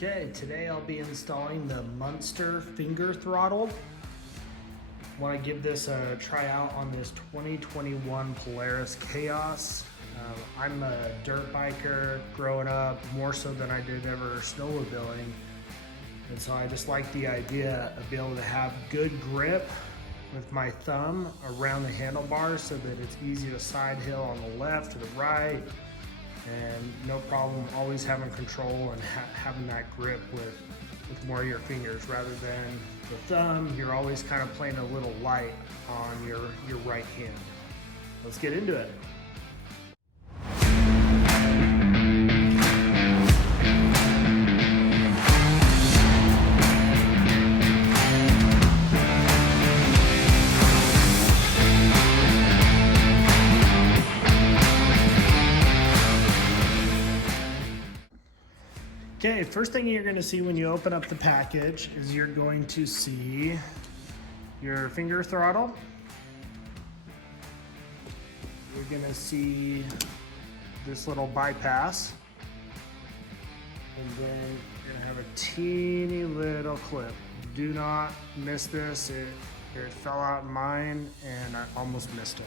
Okay, today I'll be installing the Munster finger throttle. I want to give this a try out on this 2021 Polaris Chaos. I'm a dirt biker growing up, more so than I did ever snowmobiling. And so I just like the idea of being able to have good grip with my thumb around the handlebars so that it's easy to side hill on the left or the right. And no problem always having control and having that grip with more of your fingers rather than the thumb. You're always kind of playing a little light on your right hand. Let's get into it. Okay, first thing you're going to see when you open up the package is you're going to see your finger throttle. You're going to see this little bypass. And then you're going to have a teeny little clip. Do not miss this. It fell out in mine and I almost missed it.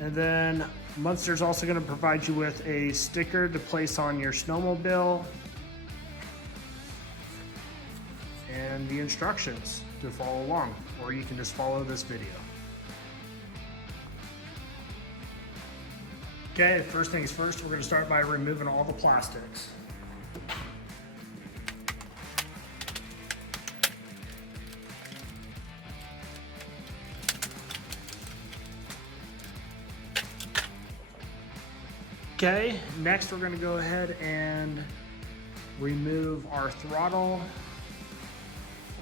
And then Munster's also going to provide you with a sticker to place on your snowmobile and the instructions to follow along, or you can just follow this video. Okay, first things first, we're going to start by removing all the plastics. Okay, next we're going to go ahead and remove our throttle.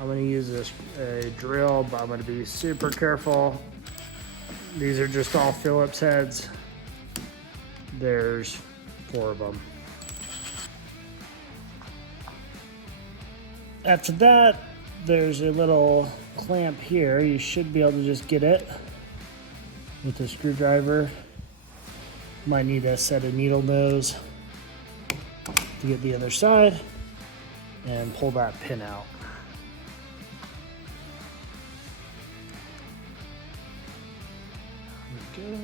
I'm going to use a drill, but I'm going to be super careful. These are just all Phillips heads. There's 4 of them. After that, there's a little clamp here. You should be able to just get it with a screwdriver. Might need a set of needle nose to get the other side and pull that pin out. There we go.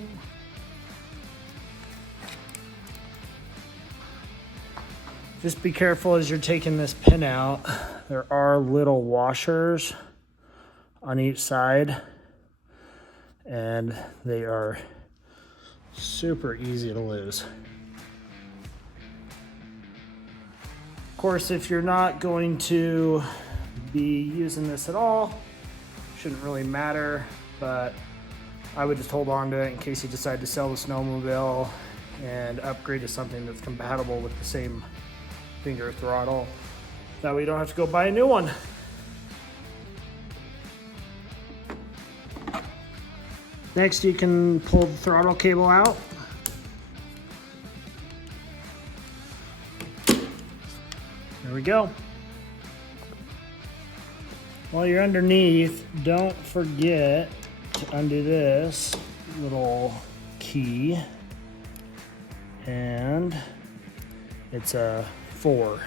Just be careful as you're taking this pin out. There are little washers on each side and they are super easy to lose. Of course, if you're not going to be using this at all, shouldn't really matter, but I would just hold on to it in case you decide to sell the snowmobile and upgrade to something that's compatible with the same finger throttle. That way you don't have to go buy a new one. Next, you can pull the throttle cable out. There we go. While you're underneath, don't forget to undo this little key. And it's a 4.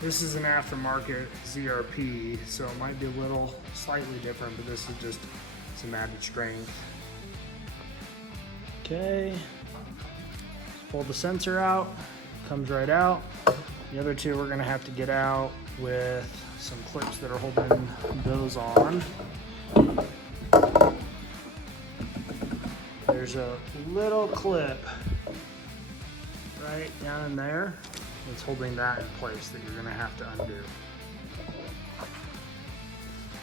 This is an aftermarket ZRP, so it might be a little slightly different, but this is just some added strength. Okay, let's pull the sensor out, comes right out. The other 2 we're gonna have to get out with some clips that are holding those on. There's a little clip right down in there. It's holding that in place that you're gonna have to undo.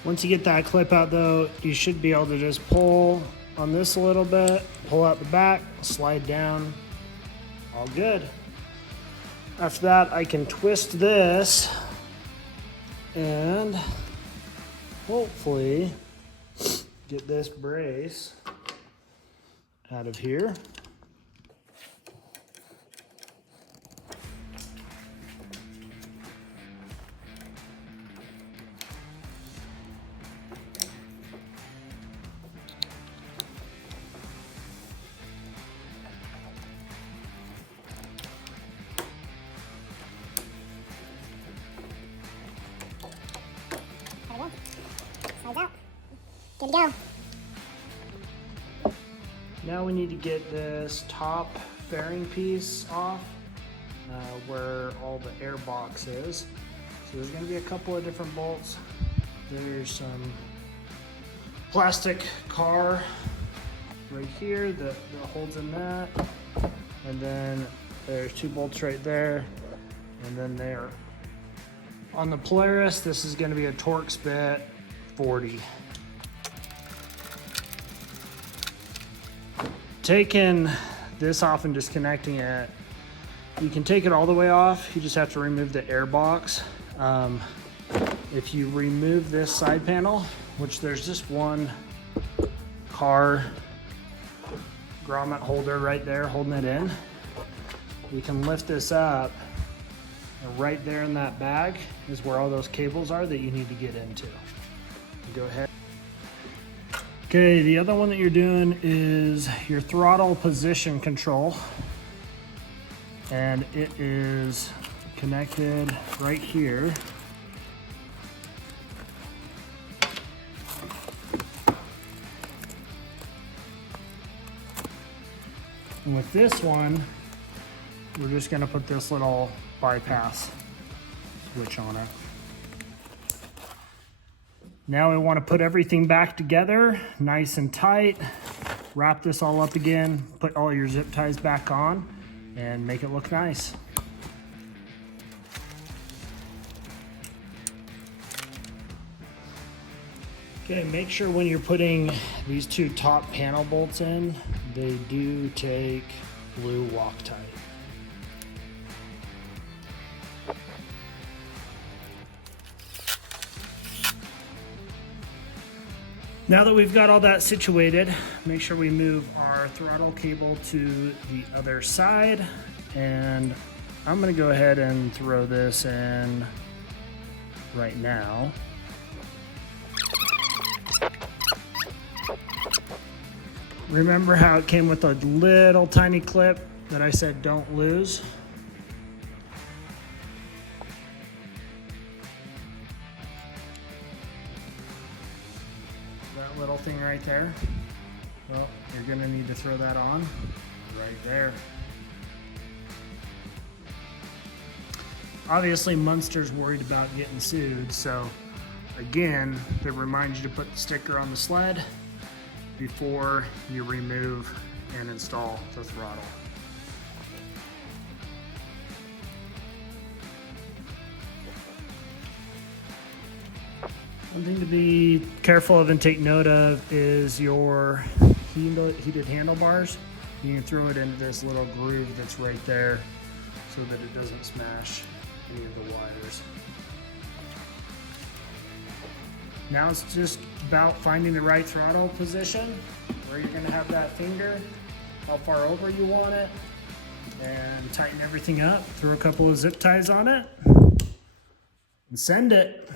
Once you get that clip out though, you should be able to just pull on this a little bit, pull out the back, slide down, all good. After that, I can twist this and hopefully get this brace out of here. Good to go. Now we need to get this top fairing piece off where all the air box is. So there's going to be a couple of different bolts. There's some plastic car right here that holds in that. And then there's 2 bolts right there. And then there. On the Polaris, this is going to be a Torx bit 40. Taking this off and disconnecting it, you can take it all the way off. You just have to remove the air box. If you remove this side panel, which there's just one car grommet holder right there holding it in, you can lift this up, and right there in that bag is where all those cables are that you need to get into. Go ahead. Okay, the other one that you're doing is your throttle position control, and it is connected right here. And with this one, we're just gonna put this little bypass switch on it. Now we want to put everything back together, nice and tight. Wrap this all up again, put all your zip ties back on, and make it look nice. Okay, make sure when you're putting these 2 top panel bolts in, they do take blue Loctite. Now that we've got all that situated, make sure we move our throttle cable to the other side, and I'm gonna go ahead and throw this in right now. Remember how it came with a little tiny clip that I said don't lose? That little thing right there, well, you're gonna need to throw that on right there. Obviously, Munster's worried about getting sued, so again, they remind you to put the sticker on the sled before you remove and install the throttle. One thing to be careful of and take note of is your heated handlebars. You can throw it into this little groove that's right there so that it doesn't smash any of the wires. Now it's just about finding the right throttle position, where you're gonna have that finger, how far over you want it, and tighten everything up, throw a couple of zip ties on it, and send it.